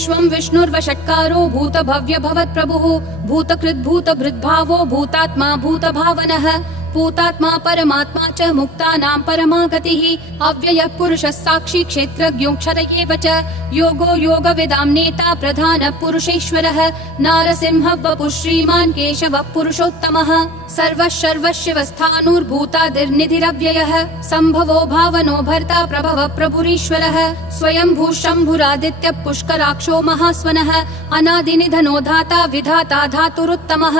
विश्वं विष्णुर्वषट्कारो भूतभव्य भवत्प्रभुः भूतकृद्भूतभृद्भावो भूतात्मा भूतभावनः भूतात्मा परमात्मा च मुक्तानां परमा गतिः अव्ययः पुरुषः साक्षी क्षेत्रज्ञोऽक्षर एव च योगो योगविदां नेता प्रधानः पुरुषेश्वरः नारसिंहः वपुः श्रीमान् केशवः पुरुषोत्तमः सर्वः सर्वशिवस्थाणुर्भूतादिर्निधिरव्ययः सम्भवो भावनो भर्ता प्रभवः प्रभुरीश्वरः स्वयंभूः शम्भुरादित्यः पुष्कराक्षो महास्वनः अनादिनिधनो धाता विधाता धातुरुत्तमः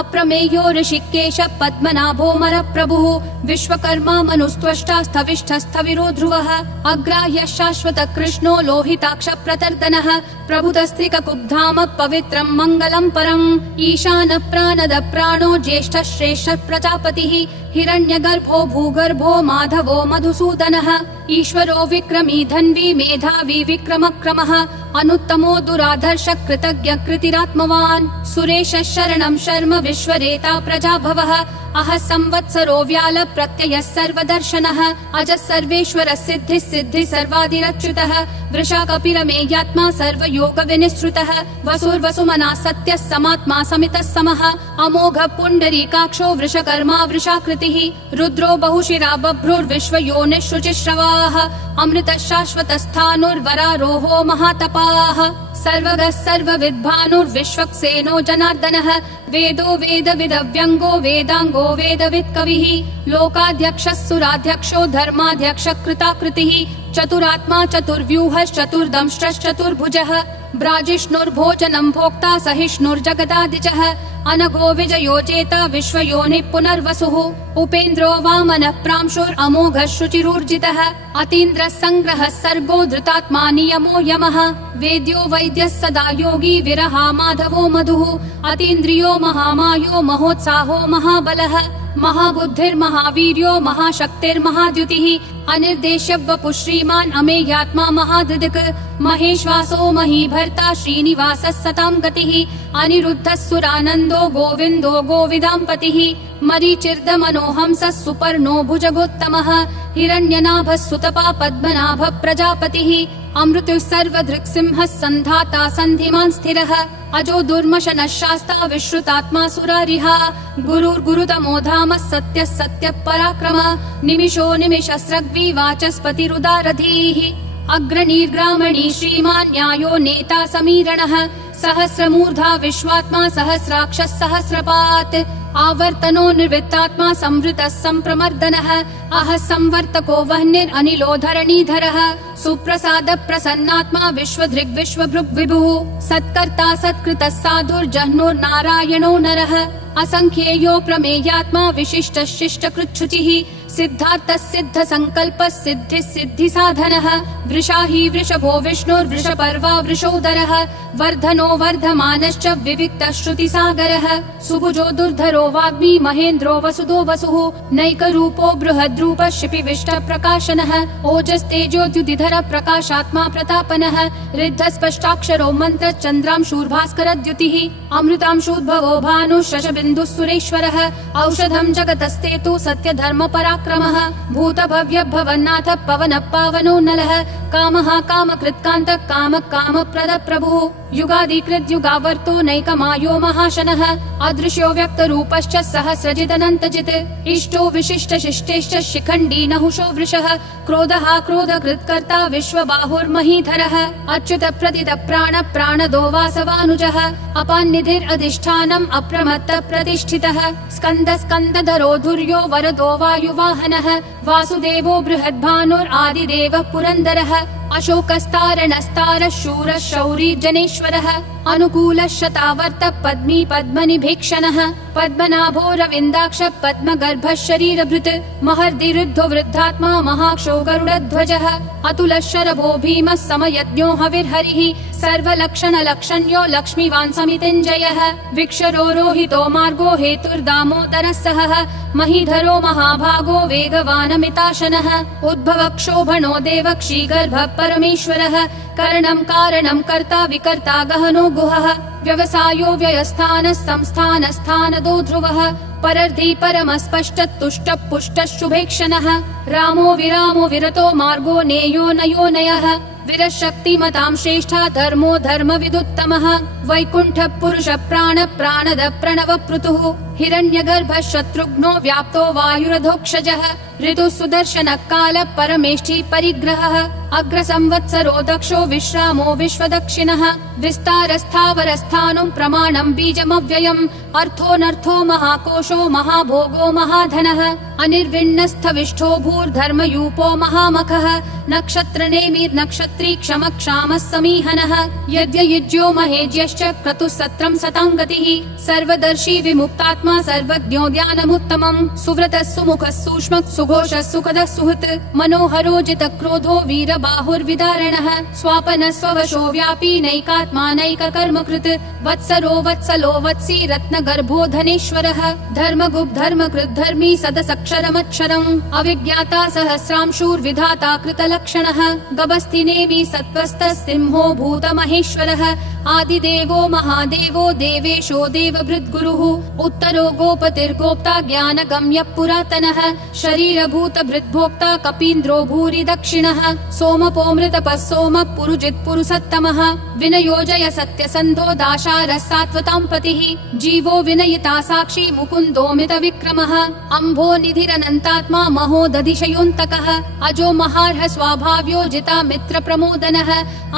अप्रमेयो ऋषिकेशः पद्मनाभो प्रभुः विश्वकर्मा मनुस्त्वष्टा स्थविष्ठस्थविरो ध्रुवः अग्राह्यः शाश्वतः कृष्णो लोहिताक्ष प्रतर्दनः प्रभुतस्त्रिककुब्धाम पवित्रं मङ्गलं परम् ईशानः प्राणदः प्राणो ज्येष्ठः श्रेष्ठः प्रजापतिः हिरण्यगर्भो भूगर्भो माधवो मधुसूदनः ईश्वरो विक्रमी धन्वी मेधावी विक्रमक्रमः अनुत्तमो दुराधर्ष कृतज्ञ कृतिरात्मवान् सुरेशः शरणं शर्म विश्वरेता प्रजाभवः अह संवत्सरो व्याल प्रत्ययः सर्वदर्शनः अजः सर्वेश्वरः सिद्धिः सिद्धिः सर्वादिरच्युतः वृषा कपिरमेयात्मा सर्वयोग विनिश्रुतः वसुर्वसुमना सत्यः समात्मा समितः समः अमोघः पुण्डरीकाक्षो वृषकर्मा वृषाकृतिः रुद्रो बहुशिरा बभ्रुर्विश्वयोनिः शुचिश्रवाः अमृतः शाश्वतस्थाणुर्वरारोहो महातपाः सर्वगः सर्वविद्भानुर्विश्वक्सेनो जनार्दनः वेदो वेदविदव्यङ्गो वेदाङ्गो वेदवित्कविः लोकाध्यक्षः सुराध्यक्षो धर्माध्यक्षः कृताकृतिः चतुरात्मा चतुर्व्यूहश्चतुर्दंष्ट्रश्चतुर्भुजः ब्राजिष्णुर्भोजनं भोक्ता सहिष्णुर्जगदादिजः अनघो विजयो जेता विश्वयोनिः पुनर्वसुः उपेन्द्रो वामनः प्रांशुरमोघः शुचिरूर्जितः अतीन्द्रः सङ्ग्रहः सर्गो धृतात्मा नियमो यमः वेद्यो वैद्यः सदा योगी विरहा माधवो मधुः अतीन्द्रियो महामायो महोत्साहो महाबलः महाबुद्धिर्महावीर्यो महाशक्तिर्महाद्युतिः अनिर्देश्य वपुः श्रीमान् अमेयात्मा महाददिक् महेश्वासो महीभर्ता श्रीनिवासः सतां गतिः अनिरुद्धः सुरानन्दो गोविन्दो गोविदाम्पतिः मरीचिर्दमनोहंसः सुपर्णो भुजगोत्तमः हिरण्यनाभः सुतपा पद्मनाभः प्रजापतिः अमृतुः सर्वदृक्सिंहः सन्धाता सन्धिमान् स्थिरः अजो दुर्मशनः शास्ता विश्रुतात्मा सुरारिहा गुरुर्गुरुतमो धामः सत्यः सत्यः पराक्रमः निमिषो निमिषस्रग्वी वाचस्पतिरुदारधीः अग्रणीर्ग्रामणी श्रीमान् न्यायो नेता समीरणः सहस्रमूर्धा विश्वात्मा सहस्राक्षः सहस्रपात् आवर्तनो निर्वृत्तात्मा संवृतः सम्प्रमर्दनः अह संवर्तको वह्निरनिलो धरणीधरः सुप्रसाद प्रसन्नात्मा विश्वधृग् विश्वभृग् विभुः सत्कर्ता सत्कृतः साधुर्जह्नुर्नारायणो नरः असंख्येयो प्रमेयात्मा विशिष्टः शिष्टकृच्छुचिः सिद्धार्थः सिद्ध संकल्पः सिद्धिः सिद्धि साधनः वृषाही वृषभो विष्णुर्वृषपर्वा वृषोदरः वर्धनो वर्धमानश्च विविक्तः श्रुतिसागरः सुभुजो दुर्धरो वाग्मी महेन्द्रो वसुदो वसुः नैकरूपो बृहद्रूपः शिपिविष्टः प्रकाशनः ओजस्तेजोद्युतिधर प्रकाशात्मा प्रतापनः ऋद्धस्पष्टाक्षरो मन्त्र चन्द्रांशूर्भास्करद्युतिः अमृतांशूद्भवो भानुः शशबिन्दुः सुरेश्वरः औषधं जगतस्तेतु सत्यधर्म पराक्रमः भूतभव्य भवन्नाथ पवनः पावनो नलः कामः कामकृत्कान्तः कामः कामप्रद प्रभुः युगादिकृत् युगावर्तो नैकमायो महाशनः अदृश्यो व्यक्तरूपश्च सहस्रजिदनन्तजित् इष्टो विशिष्ट शिष्टेश्च शिखण्डी नहुषो वृषः क्रोधः क्रोधकृत्कर्ता विश्वबाहुर्महीधरः अच्युत प्रदित प्राण प्राणदो वासवानुजः अपान्निधिरधिष्ठानम् अप्रमत्त प्रतिष्ठितः स्कन्द स्कन्दधरो धुर्यो वरदो वायुवाहनः वासुदेवो बृहद्भानुरादिदेवः पुरन्दरः अशोकस्तारणस्तारः शूरः शौरी जनेश्वरः अनुकूलः शतावर्तः पद्मी पद्मनिभीक्षणः पद्मनाभो रविन्दाक्ष पद्मगर्भः शरीरभृत् महर्दिरुद्धो वृद्धात्मा महाक्षो गरुडध्वजः अतुलः शरभो भीमः समयज्ञो हविर्हरिः सर्वलक्षणलक्षण्यो लक्ष्मीवान् समितिञ्जयः विक्षरो रोहितो मार्गो हेतुर्दामोदरः सहः महीधरो महाभागो वेगवानमिताशनः उद्भवक्षोभणो देवक्षीगर्भः परमेश्वरः करणं कारणं कर्ता विकर्ता गहनो गुहः व्यवसायो व्ययस्थानः संस्थानस्थानदो ध्रुवः परर्धि परमस्पष्ट तुष्ट पुष्ट शुभेक्षणः रामो विरामो विरतो मार्गो नेयो नयो नयः वीरशक्तिमतां श्रेष्ठा धर्मो धर्मविदुत्तमः वैकुण्ठ पुरुष प्राण प्राणद प्रणव पृथुः हिरण्यगर्भ शत्रुघ्नो व्याप्तो वायुरधोक्षजः ऋतु सुदर्शन काल परमेष्ठी परिग्रहः अग्र संवत्सरो दक्षो विश्रामो विश्वदक्षिणः विस्तारस्थावरस्थानं प्रमाणं बीजमव्ययम् अर्थोऽनर्थो महाकोशो महाभोगो महाधनः अनिर्विण्णस्थविष्ठो भूर्धर्मयूपो महामखः नक्षत्रनेमिर्नक्षत्री क्षमक्षामः समीहनः यज्ञयुज्यो महेज्यश्च क्रतुः सत्रं सतां गतिः सर्वदर्शी विमुक्तात्मा सर्वज्ञो ध्यानमुत्तमम् सुव्रतः सुमुखः सूक्ष्मः सुघोषः सुखदः सुहृत् मनोहरो जितक्रोधो वीरबाहुर्विदारणः स्वापनः स्ववशो व्यापी नैकात्मा नैककर्मकृत् वत्सरो वत्सलो वत्सी रत्नगर्भो धनेश्वरः धर्मगुप् धर्मकृत् धर्मी सदसक्षरमक्षरम् अविज्ञाता सहस्रांशूर्विधाता कृतलक्षणः गभस्तिनेमि सत्त्वस्थः सिंहो भूतमहेश्वरः आदिदेवो महादेवो देवेशो देवभृद्गुरुः उत्तरो गोपतिर्गोप्ता ज्ञानगम्यः पुरातनः शरीरभूतभृद्भोक्ता कपीन्द्रो भूरि दक्षिणः सोमपोमृतपः सोमः पुरुजित्पुरुषोत्तमः विनयोजय सत्यसन्धो दाशारः सात्वतां पतिः जीवो विनयिता साक्षी मुकुन्दोमित विक्रमः अम्भो निधिरनन्तात्मा महोदधिशयोऽन्तकः अजो महार्ह स्वाभाव्यो जिता मित्र प्रमोदनः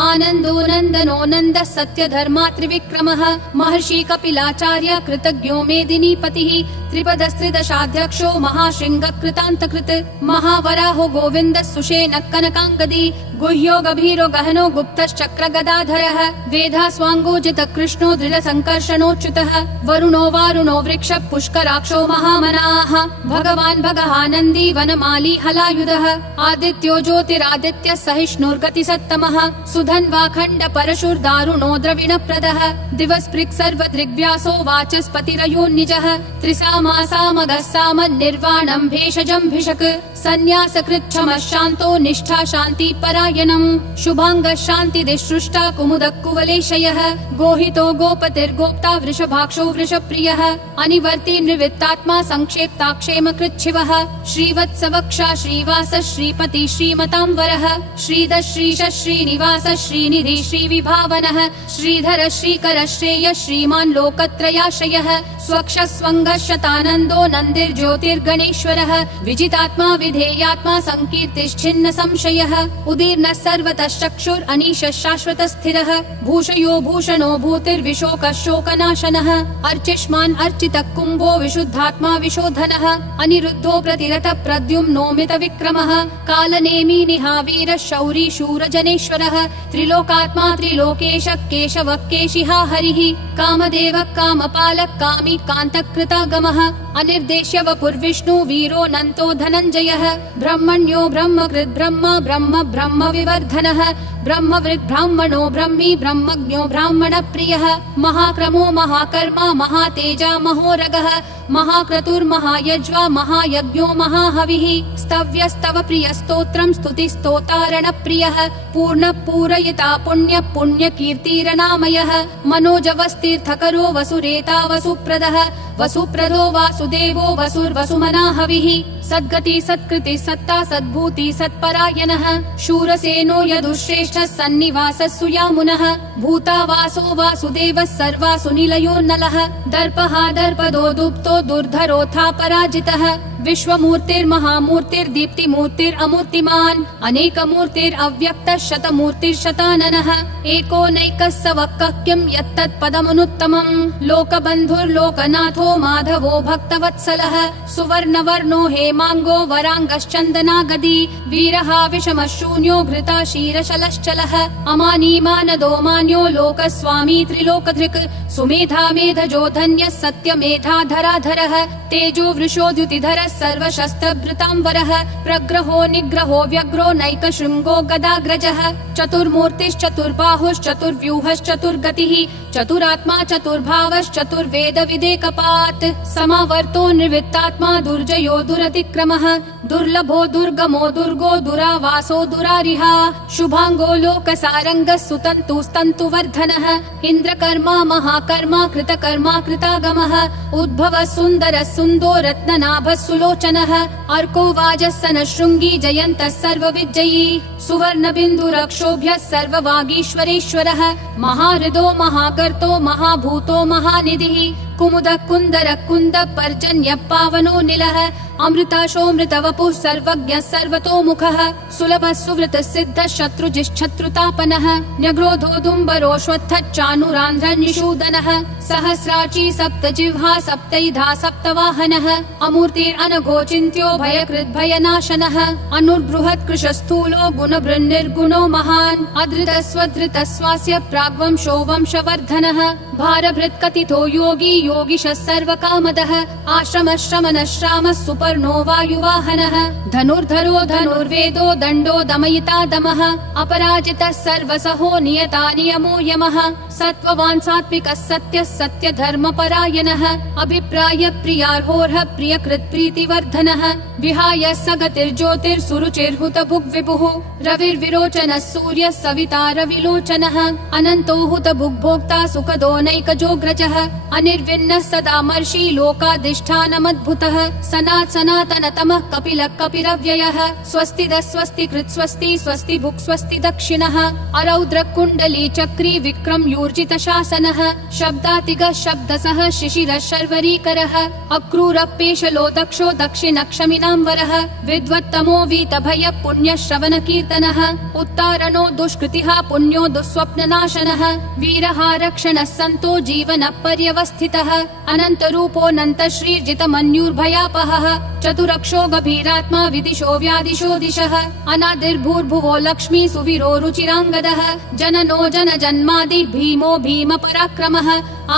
आनन्दो नन्दनो नन्दः सत्यधर्मा त्रिविक्रमः महर्षि कपिलाचार्य कृतज्ञो मेदिनीपतिः त्रिपदस्त्रिदशाध्यक्षो महाशृङ्ग कृतान्तकृत् महावराहो गोविन्दः सुषेणः कनकाङ्गदी गुह्यो गभीरो गहनो गुप्तश्चक्र गदाधरः वेधास्वाङ्गोजित कृष्णो दृढसङ्कर्षणोच्युतः वरुणो वारुणो वृक्ष पुष्कराक्षो महामनाः भगवान् भगहानन्दी वनमाली हलायुधः आदित्यो ज्योतिरादित्यः सहिष्णुर्गतिसत्तमः सुधन्वाखण्ड परशुर्दारुणो द्रविणप्रदः दिवस्पृक् सर्वदृग्व्यासो वाचस्पतिरयोन्निजः त्रिसामासामगः सामन्निर्वाणं भेषजं भिषक् सन्न्यासकृच्छमः शान्तो निष्ठा शान्ति परायणम् शुभाङ्गः शान्तिदिसृष्टा कुमुदः कुवलेशयः गोहितो गोपतिर्गोप्ता वृषभाक्षो वृषप्रियः अनिवर्ति निवृत्तात्मा संक्षेप्ताक्षेमकृच्छिवः श्रीवत्सवक्षा श्रीवास श्रीपति श्रीमतां वरः श्रीधर श्रीश श्रीनिवास श्रीनिधि श्रीविभावनः श्रीधर श्रीकर श्रेय श्रीमान् लोकत्रयाश्रयः स्वक्ष स्वङ्गः शतानन्दो नन्दिर्ज्योतिर्गणेश्वरः विजितात्मा विधेयात्मा संकीर्तिश्छिन्न संशयः उदीर्णः सर्वतः चक्षुर् अनीशः शाश्वतः स्थिरः भूषयो भूषणो भूतिर्विशोकः शोकनाशनः अर्चिष्मान् अर्चितः कुम्भो विशुद्धात्मा विशोधनः अनिरुद्धो प्रतिरथ प्रद्युम्नोमित विक्रमः कालनेमी निहावीरः शौरी शूरजनेश्वरः त्रिलोकात्मा त्रिलोकेश केशवः केशिहा हरिः कामदेवः कामपालः कामी कान्तकृतागमः अनिर्देश्य वपुर्विष्णु वीरो नन्तो धनञ्जयः ब्रह्मण्यो ब्रह्मकृत् ब्रह्म ब्रह्म ब्रह्म विवर्धनः ब्रह्मवृद् ब्राह्मणो ब्रह्मी ब्रह्मज्ञो ब्राह्मण प्रियः महाक्रमो महाकर्मा महातेजा महोरगः महाक्रतुर्महायज्वा महायज्ञो महाहविः स्तव्यस्तव प्रिय स्तोत्रं स्तुतिस्तोतारण प्रियः पूर्ण पूरयिता पुण्य पुण्य कीर्तिरनामयः मनोजवस्तीर्थकरो वसुरेता वसुप्रदः वसुप्रदो वासुदेवो वसुर्वसुमना हविः सद्गति सत्कृति सत्ता सद्भूति सत्परायणः शूरसेनो यदुश्रेष्ठः सन्निवासः सुयामुनः भूतावासो वासुदेवः सर्वासु निलयो नलः दर्पः दर्पदो दुप्तो दुर्धरोऽथा पराजितः विश्वमूर्तिर्महामूर्तिर्दीप्तिमूर्तिरमूर्तिमान् अनेकमूर्तिरव्यक्तः शतमूर्तिर्शताननः एकोनैकः सवक्कः किं यत्तत्पदमनुत्तमम् लोकबन्धुर्लोकनाथो माधवो भक्तवत्सलः सुवर्णवर्णो हेमाङ्गो वराङ्गश्चन्दनागदी वीरः विषमः शून्यो घृता क्षीरशलश्चलः अमानी मानदो मान्यो लोकस्वामी त्रिलोकधृक् सुमेधा मेधजो धन्यः सत्यमेधाधराधरः तेजो वृषोद्युतिधरः सर्वशस्त्रभृतांवरः प्रग्रहो निग्रहो व्यग्रो नैकशृङ्गो गदाग्रजः चतुर्मूर्तिश्चतुर्बाहुश्चतुर्व्यूहश्चतुर्गतिः चतुरात्मा चतुर्भावश्चतुर्वेद विदेकपात् समावर्तो निवृत्तात्मा दुर्जयो दुरतिक्रमः दुर्लभो दुर्गमो दुर्गो दुरावासो दुरारिहा शुभांगो लोकसारंगः सुतन्तुस्तन्तुवर्धनः इन्द्रकर्मा महाकर्मा कृतकर्मा कृतागमः उद्भवः सुन्दरः सुन्दो रत्ननाभः सुलोचनः अर्को वाजस्सनः शृङ्गी जयन्तः सर्वविजयी सुवर्णबिन्दुरक्षोभ्यः सर्ववागीश्वरेश्वरः महाहृदो महाकर्तो महाभूतो महानिधिः कुमुदः कुन्दरः कुन्दः पर्जन्यः पावनो निलः अमृताशोऽमृतवपुः सर्वज्ञः सर्वतोमुखः सुलभः सुवृतः सिद्धः शत्रुजिश्शत्रुतापनः न्यग्रोधोदुम्बरोऽश्वत्थः चाणूरान्ध्रनिषूदनः सहस्राची सप्तजिह्वा सप्तैधा सप्तवाहनः अमूर्तिरनघोचिन्त्यो भयकृद्भयनाशनः अनुर्बृहत्कृशस्थूलो गुणभृन्निर्गुणो महान् अधृतस्वधृतः स्वास्य प्राग्वंशो वंशवर्धनः भारभृत्कथितो योगी योगिशः सर्वकामदः आश्रमः श्रमणः श्रामः सुपर्णो वायुवाहनः धनुर्धरो धनुर्वेदो दण्डो दमयिता दमः अपराजितः सर्वसहो नियता नियमो यमः सत्त्ववान् सात्विकः सत्यः सत्यधर्मपरायणः अभिप्राय प्रियार्होर्ह प्रियकृत् प्रीतिवर्धनः विहाय सगतिर्ज्योतिर्सुरुचिर्हुत भुग्विभुः रविर्विरोचनः सूर्यः सविता रविलोचनः अनन्तो हुत भुग्भोक्ता सुखदो नैकजोग्रजः अनिर्विन्नः सदा मर्षि लोकाधिष्ठानमद्भुतः सनातनतमः कपिलः कपिरव्ययः स्वस्तिदः स्वस्तिकृत् स्वस्ति स्वस्ति भुक् स्वस्ति दक्षिणः अरौद्र कुण्डली चक्री विक्रम यूर्जित शासनः शब्दातिगः शब्दसः शिशिरः शर्वरीकरः अक्रूरपेशलो दक्षो दक्षिणक्षमिनाम्बरः विद्वत्तमो वीतभय पुण्यश्रवण कीर्तनः उत्तारणो दुष्कृतिः पुण्यो दुःस्वप्ननाशनः वीरः रक्षणः सन्तो जीवन पर्यवस्थितः अनन्तरूपोऽनन्त श्रीर्जितमन्युर्भयापहः चतुरक्षो गभीरात्मा विदिशो व्यादिशो दिशः अनादिर्भूर्भुवो लक्ष्मी सुवीरो रुचिराङ्गदः जननो जनजन्मादि भीमो भीम पराक्रमः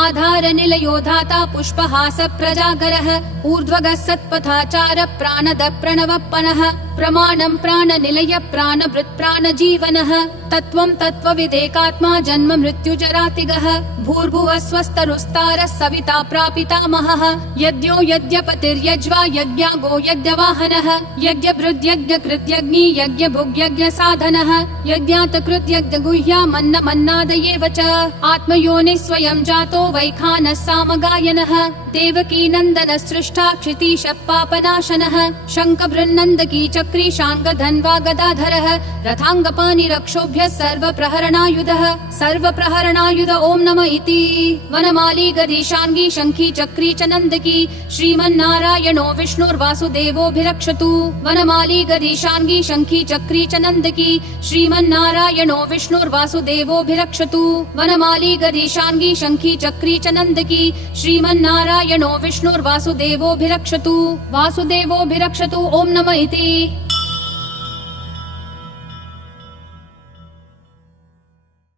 आधार निलयो धाता पुष्पहास प्रजागरः ऊर्ध्वगः सत्पथाचार प्राणद प्रणवप्पनः प्रमाणं प्राणनिलय प्राणभृत् प्राणजीवनः तत्त्वं तत्त्वविदेकात्मा जन्म मृत्युजरातिगः भूर्भुवः स्वस्तरुस्तारः सविता प्रापितामहः यज्ञो यज्ञपतिर्यज्वा यज्ञागो यज्ञवाहनः यज्ञभृद्यज्ञकृत्यग्नि यज्ञभुग्यज्ञसाधनः यज्ञातकृत्यज्ञगुह्या मन्नादयेव च आत्मयोनिः स्वयं जातो वैखानः सामगायनः देवकी नन्दनः सृष्टा क्षितीशः पापनाशनः शङ्खबृन्नन्दकी चक्री शाङ्गधन्वा गदाधरः रथाङ्गपाणिरक्षोभ्यः सर्वप्रहरणायुध ॐ नमः इति वनमाली गदीशाङ्गी शङ्खी चक्री च नन्दकी श्रीमन्नारायणो विष्णुर्वासुदेवोऽभिरक्षतु वनमाली गदीशाङ्गी शङ्खी चक्री च नन्दकी श्रीमन्नारायणो विष्णुर्वासुदेवोऽभिरक्षतु वनमाली गदीशाङ्गी शङ्खी चक्री च नन्दकी श्रीमन्नारायणो विष्णुर्वासुदेवोऽभिरक्षतु वासुदेवोऽभिरक्षतु ॐ नमः इति